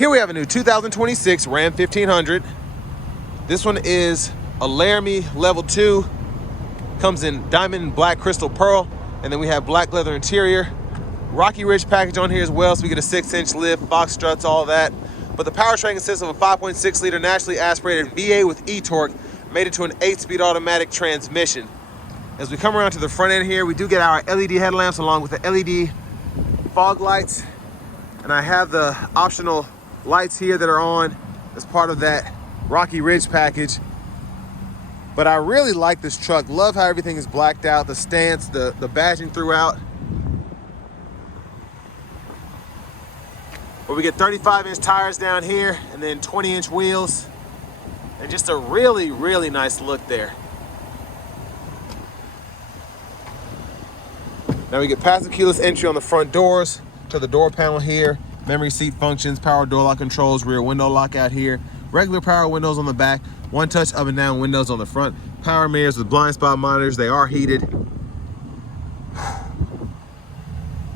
Here we have a new 2026 Ram 1500. This one is a Laramie level 2. Comes in diamond, black, crystal, pearl. And then we have black leather interior. Rocky Ridge package on here as well, so we get a 6-inch lift, box struts, all that. But the powertrain consists of a 5.6 liter naturally aspirated V8 with e-torque, made it to an 8-speed automatic transmission. As we come around to the front end here, we do get our LED headlamps along with the LED fog lights. And I have the optional lights here that are on as part of that Rocky Ridge package. But I really like this truck. Love how everything is blacked out, the stance, the badging throughout. But we get 35-inch tires down here and then 20-inch wheels. And just a really, really nice look there. Now we get passive keyless entry on the front doors to the door panel here. Memory seat functions, power door lock controls, rear window lock out here. Regular power windows on the back. One touch up and down windows on the front. Power mirrors with blind spot monitors. They are heated.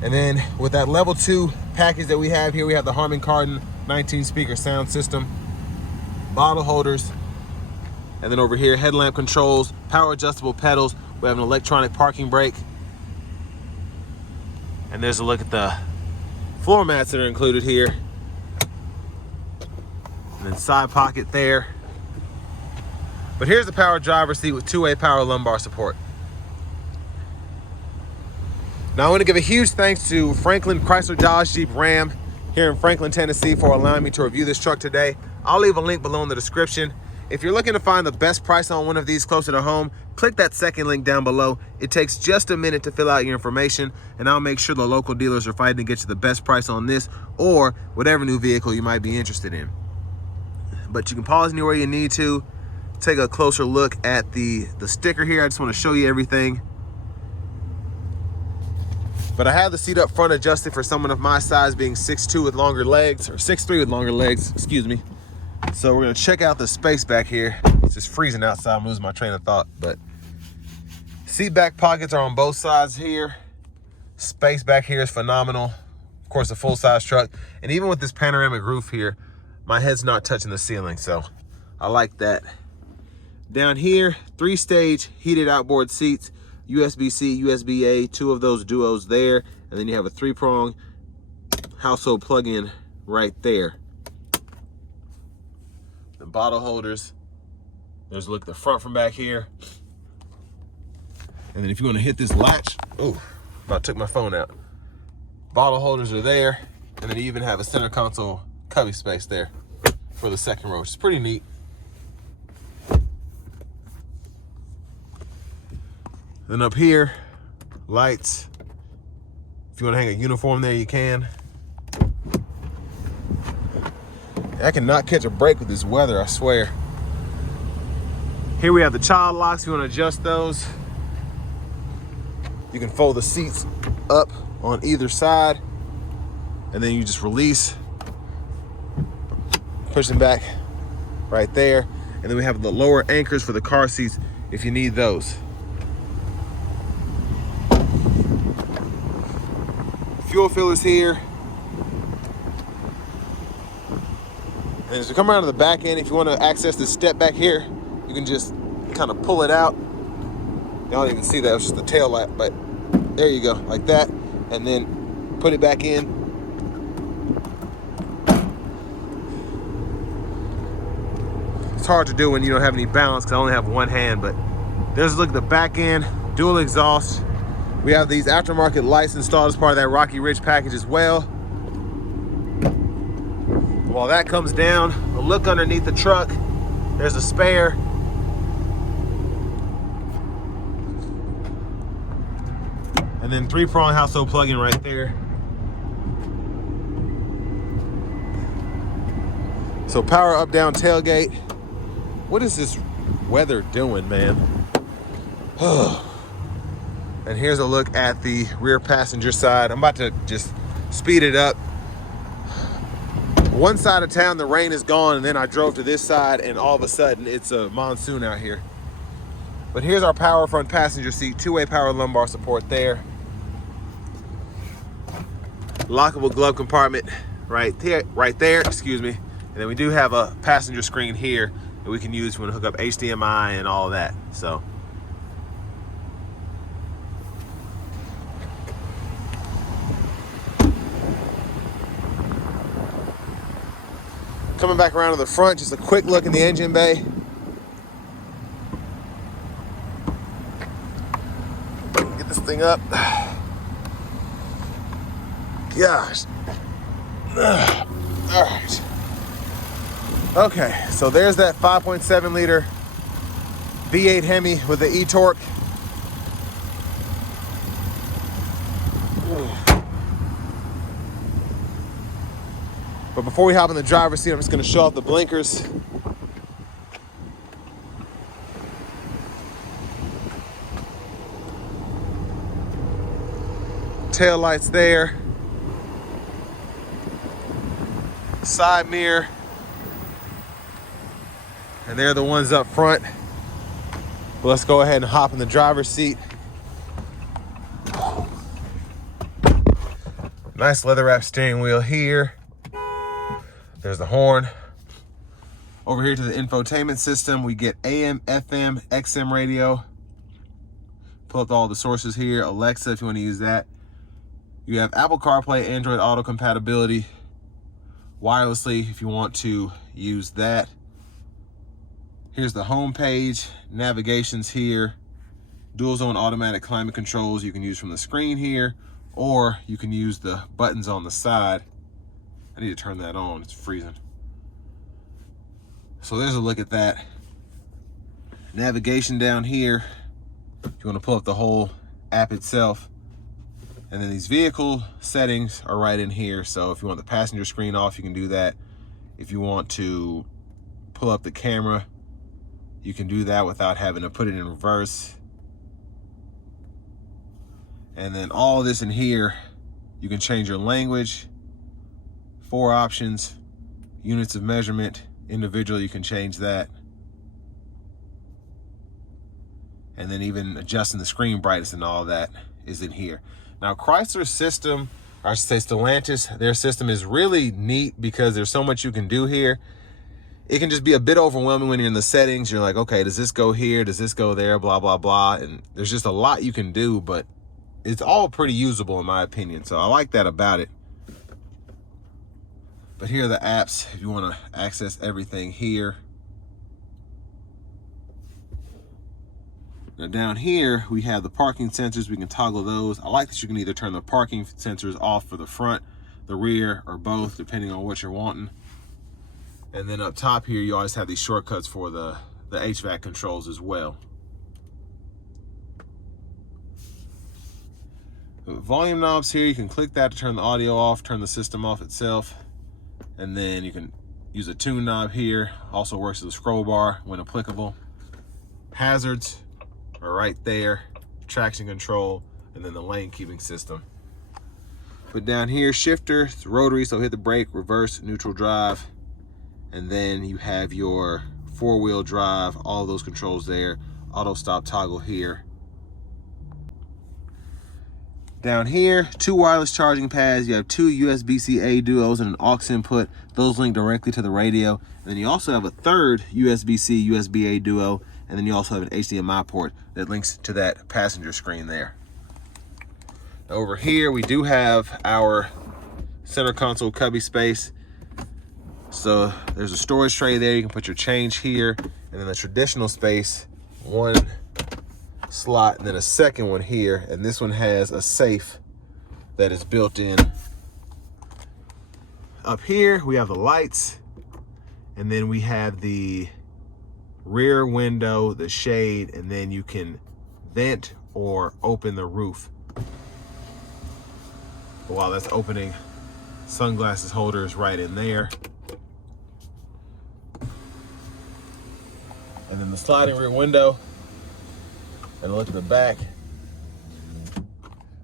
And then with that level 2 package that we have here, we have the Harman Kardon 19 speaker sound system, bottle holders, and then over here, headlamp controls, power adjustable pedals. We have an electronic parking brake. And there's a look at the floor mats that are included here. And then side pocket there. But here's the power driver's seat with 2-way power lumbar support. Now I want to give a huge thanks to Franklin Chrysler Dodge Jeep Ram here in Franklin, Tennessee for allowing me to review this truck today. I'll leave a link below in the description. If you're looking to find the best price on one of these closer to home, click that second link down below. It takes just a minute to fill out your information, and I'll make sure the local dealers are fighting to get you the best price on this or whatever new vehicle you might be interested in. But you can pause anywhere you need to. Take a closer look at the sticker here. I just want to show you everything. But I have the seat up front adjusted for someone of my size, being 6'2" with longer legs, or 6'3" with longer legs, excuse me. So we're gonna check out the space back here. It's just freezing outside, I'm losing my train of thought. But seat back pockets are on both sides here. Space back here is phenomenal. Of course, a full-size truck. And even with this panoramic roof here, my head's not touching the ceiling, so I like that. Down here, 3-stage heated outboard seats, USB-C, USB-A, 2 of those duos there, and then you have a 3-prong household plug-in right there. The bottle holders. There's a look at the front from back here. And then if you want to hit this latch, oh, about took my phone out. Bottle holders are there, and then you even have a center console cubby space there for the second row, which is pretty neat. Then up here, lights. If you want to hang a uniform there, you can. I cannot catch a break with this weather, I swear. Here we have the child locks. If you want to adjust those, you can fold the seats up on either side, and then you just release, push them back right there. And then we have the lower anchors for the car seats if you need those. Fuel fillers here. And as we come around to the back end, if you want to access this step back here, you can just kind of pull it out. Y'all didn't even see that, it was just the tail light, but there you go, like that. And then put it back in. It's hard to do when you don't have any balance because I only have one hand, but there's a look at the back end, dual exhaust. We have these aftermarket lights installed as part of that Rocky Ridge package as well. While that comes down, a look underneath the truck, there's a spare. And then 3-prong household plug-in right there. So power up down tailgate. What is this weather doing, man? And here's a look at the rear passenger side. I'm about to just speed it up. One side of town, the rain is gone, and then I drove to this side, and all of a sudden, it's a monsoon out here. But here's our power front passenger seat, 2-way power lumbar support there. Lockable glove compartment right there, excuse me. And then we do have a passenger screen here that we can use when we hook up HDMI and all of that. So coming back around to the front, just a quick look in the engine bay. Get this thing up. Gosh. All right. Okay, so there's that 5.7 liter V8 Hemi with the e-torque. But before we hop in the driver's seat, I'm just gonna show off the blinkers. Tail lights there. Side mirror. And they're the ones up front. But let's go ahead and hop in the driver's seat. Nice leather wrap steering wheel here. There's the horn. Over here to the infotainment system, we get AM, FM, XM radio. Pull up all the sources here. Alexa, if you want to use that. You have Apple CarPlay, Android Auto compatibility. Wirelessly, if you want to use that. Here's the home page. Navigation's here. Dual zone automatic climate controls you can use from the screen here, or you can use the buttons on the side. I need to turn that on, it's freezing. So there's a look at that. Navigation down here, if you want to pull up the whole app itself. And then these vehicle settings are right in here. So if you want the passenger screen off, you can do that. If you want to pull up the camera, you can do that without having to put it in reverse. And then all this in here, you can change your language. 4 options, units of measurement, individual, you can change that. And then even adjusting the screen brightness and all that is in here. Now Chrysler's system, or I should say Stellantis, their system is really neat because there's so much you can do here. It can just be a bit overwhelming when you're in the settings. You're like, okay, does this go here? Does this go there? Blah, blah, blah. And there's just a lot you can do, but it's all pretty usable in my opinion. So I like that about it. But here are the apps if you want to access everything here. Now down here, we have the parking sensors. We can toggle those. I like that you can either turn the parking sensors off for the front, the rear, or both, depending on what you're wanting. And then up top here, you always have these shortcuts for the HVAC controls as well. The volume knobs here, you can click that to turn the audio off, turn the system off itself. And then you can use a tune knob here. Also works as a scroll bar when applicable. Hazards are right there. Traction control, and then the lane keeping system. But down here, shifter, it's rotary, so hit the brake, reverse, neutral drive. And then you have your 4-wheel drive, all those controls there. Auto stop toggle here. Down here, 2 wireless charging pads. You have 2 USB-C-A duos and an aux input. Those link directly to the radio. And then you also have a third USB-C, USB-A duo. And then you also have an HDMI port that links to that passenger screen there. Over here, we do have our center console cubby space. So there's a storage tray there. You can put your change here. And then the traditional space, 1 slot and then a second one here, and this one has a safe that is built in. Up here we have the lights, and then we have the rear window, the shade, and then you can vent or open the roof. But while that's opening, sunglasses holder is right in there. And then the sliding rear window. And look at the back.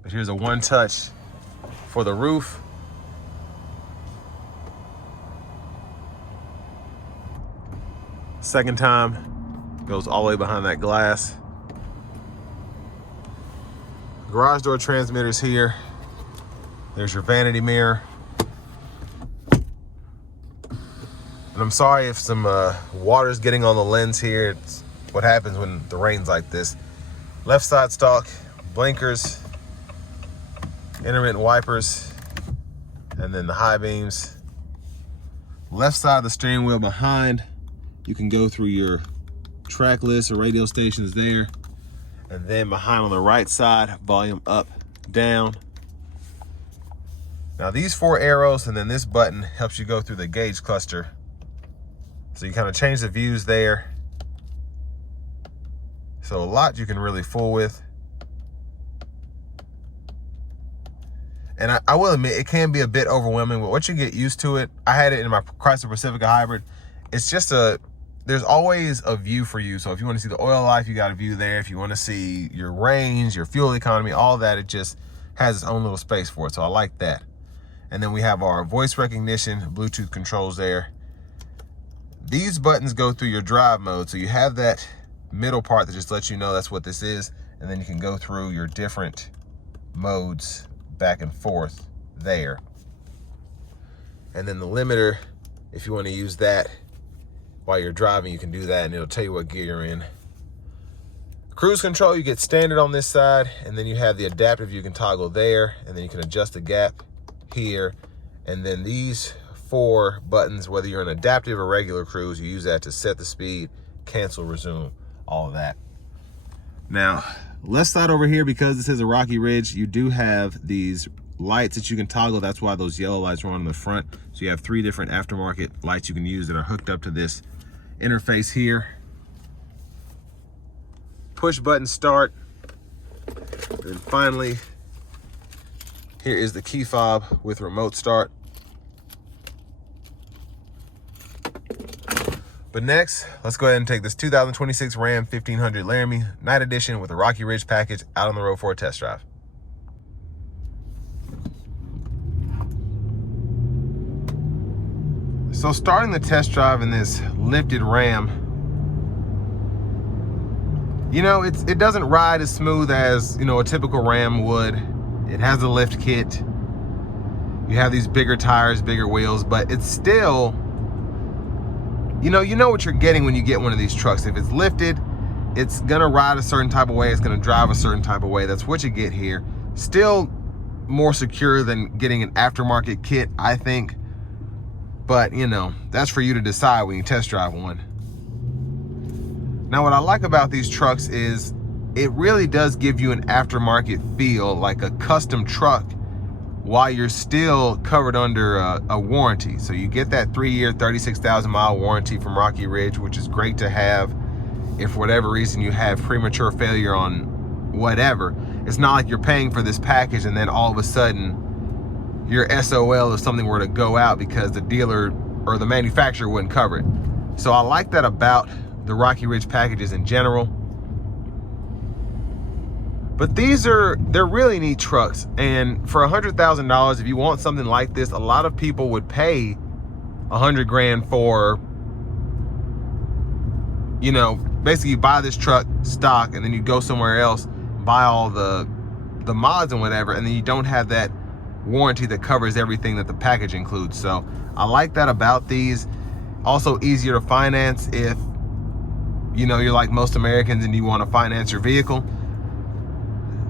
But here's a 1-touch for the roof. Second time goes all the way behind that glass. Garage door transmitters here. There's your vanity mirror. And I'm sorry if some water's getting on the lens here. It's what happens when the rain's like this. Left side stalk, blinkers, intermittent wipers, and then the high beams. Left side of the steering wheel behind, you can go through your track list or radio stations there. And then behind on the right side, volume up, down. Now these 4 arrows and then this button helps you go through the gauge cluster. So you kind of change the views there. So a lot you can really fool with. And I will admit, it can be a bit overwhelming, but once you get used to it, I had it in my Chrysler Pacifica Hybrid. It's just there's always a view for you. So if you want to see the oil life, you got a view there. If you want to see your range, your fuel economy, all that, it just has its own little space for it. So I like that. And then we have our voice recognition, Bluetooth controls there. These buttons go through your drive mode. So you have that middle part that just lets you know that's what this is. And then you can go through your different modes back and forth there. And then the limiter, if you want to use that while you're driving, you can do that and it'll tell you what gear you're in. Cruise control, you get standard on this side, and then you have the adaptive you can toggle there, and then you can adjust the gap here. And then these 4 buttons, whether you're in adaptive or regular cruise, you use that to set the speed, cancel, resume, all of that. Now, left side over here, because this is a rocky ridge, you do have these lights that you can toggle. That's why those yellow lights are on the front. So you have 3 different aftermarket lights you can use that are hooked up to this interface here. Push button start. And finally, here is the key fob with remote start. But next, let's go ahead and take this 2026 Ram 1500 Laramie Night Edition with a Rocky Ridge package out on the road for a test drive. So starting the test drive in this lifted Ram, you know, it doesn't ride as smooth as, you know, a typical Ram would. It has a lift kit. You have these bigger tires, bigger wheels, but it's still, you know what you're getting when you get one of these trucks. If it's lifted, it's gonna ride a certain type of way, it's gonna drive a certain type of way. That's what you get here. Still more secure than getting an aftermarket kit, I think. But, you know, that's for you to decide when you test drive one. Now, what I like about these trucks is it really does give you an aftermarket feel, like a custom truck, while you're still covered under a warranty. So you get that 3-year, 36,000 mile warranty from Rocky Ridge, which is great to have if for whatever reason you have premature failure on whatever. It's not like you're paying for this package and then all of a sudden your SOL if something were to go out because the dealer or the manufacturer wouldn't cover it. So I like that about the Rocky Ridge packages in general. But they're really neat trucks, and for $100,000, if you want something like this, a lot of people would pay $100 grand for, you know, basically you buy this truck stock and then you go somewhere else, buy all the mods and whatever, and then you don't have that warranty that covers everything that the package includes. So I like that about these. Also easier to finance if, you know, you're like most Americans and you want to finance your vehicle.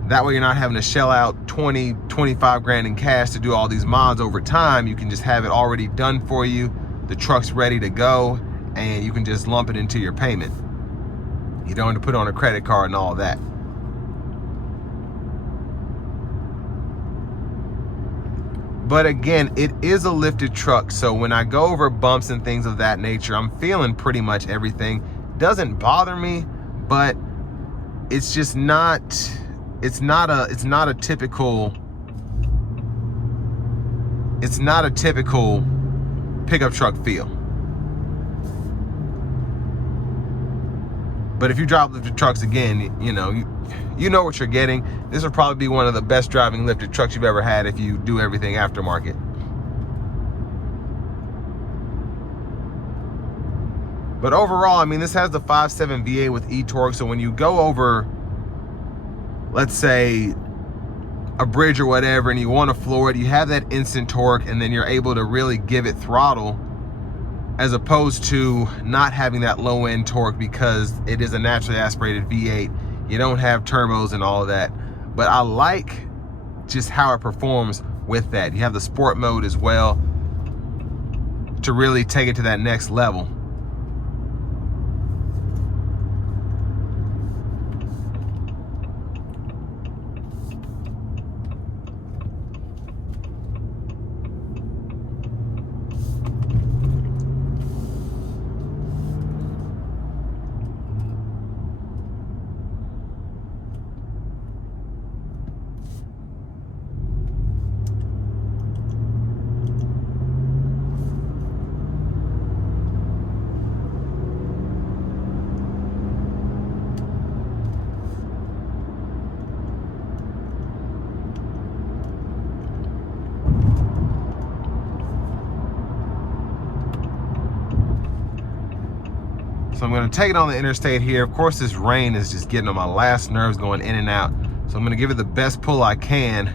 That way you're not having to shell out 20, 25 grand in cash to do all these mods over time. You can just have it already done for you. The truck's ready to go and you can just lump it into your payment. You don't have to put on a credit card and all that. But again, it is a lifted truck. So when I go over bumps and things of that nature, I'm feeling pretty much everything. Doesn't bother me, but it's just not, it's not a typical pickup truck feel. But if you drive lifted trucks again, you know what you're getting. This will probably be one of the best driving lifted trucks you've ever had if you do everything aftermarket. But overall, I mean, this has the 5.7 V8 with e-torque. So when you go over, let's say, a bridge or whatever, and you want to floor it, you have that instant torque, and then you're able to really give it throttle as opposed to not having that low end torque because it is a naturally aspirated V8. You don't have turbos and all of that. But I like just how it performs with that. You have the sport mode as well to really take it to that next level. So I'm gonna take it on the interstate here. Of course, this rain is just getting on my last nerves going in and out. So I'm gonna give it the best pull I can.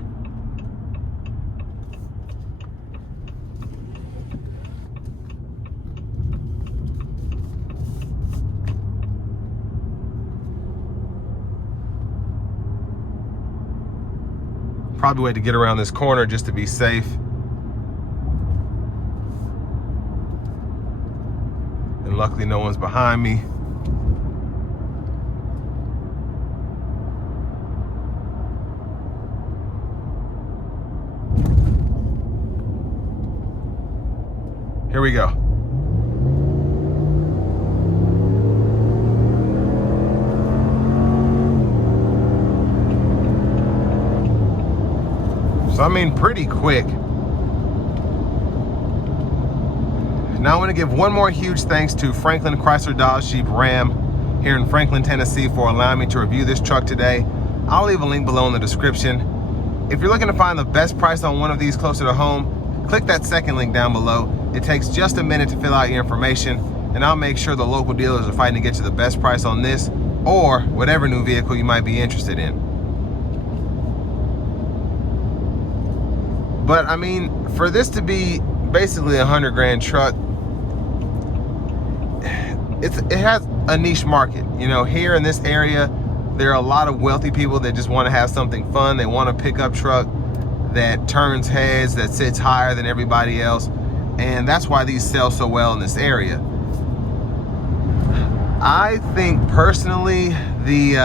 Probably wait to get around this corner just to be safe. And luckily no one's behind me. Here we go. So I mean pretty quick. Now I want to give one more huge thanks to Franklin Chrysler Dodge Jeep Ram here in Franklin, Tennessee for allowing me to review this truck today. I'll leave a link below in the description. If you're looking to find the best price on one of these closer to home, click that second link down below. It takes just a minute to fill out your information, and I'll make sure the local dealers are fighting to get you the best price on this or whatever new vehicle you might be interested in. But I mean, for this to be basically a 100 grand truck, it has a niche market. You know, here in this area, there are a lot of wealthy people that just want to have something fun. They want a pickup truck that turns heads, that sits higher than everybody else. And that's why these sell so well in this area. I think personally, you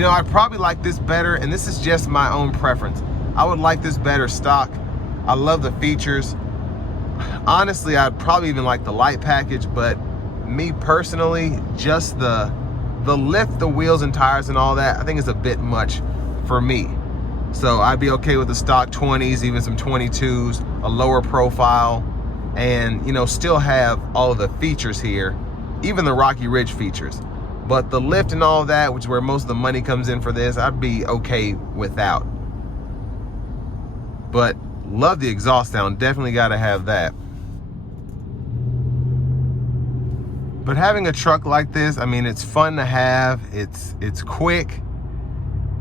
know, I probably like this better, and this is just my own preference. I would like this better stock. I love the features. Honestly, I'd probably even like the light package, but me personally, just the lift, the wheels and tires and all that, I think is a bit much for me. So I'd be okay with the stock 20s, even some 22s, a lower profile, and you know, still have all of the features here, even the Rocky Ridge features. But the lift and all of that, which is where most of the money comes in for this, I'd be okay without. But love the exhaust sound, definitely got to have that. But having a truck like this, I mean, it's fun to have. It's quick.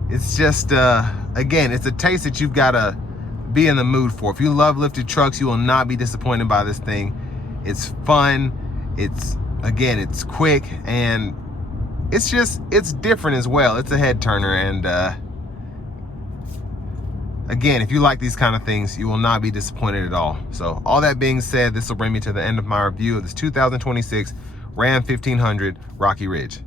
It's just again, it's a taste that you've got to be in the mood for. If you love lifted trucks, you will not be disappointed by this thing. It's fun. It's quick, and it's different as well. It's a head turner, and again, if you like these kind of things, you will not be disappointed at all. So all that being said, this will bring me to the end of my review of this 2026 Ram 1500 Rocky Ridge.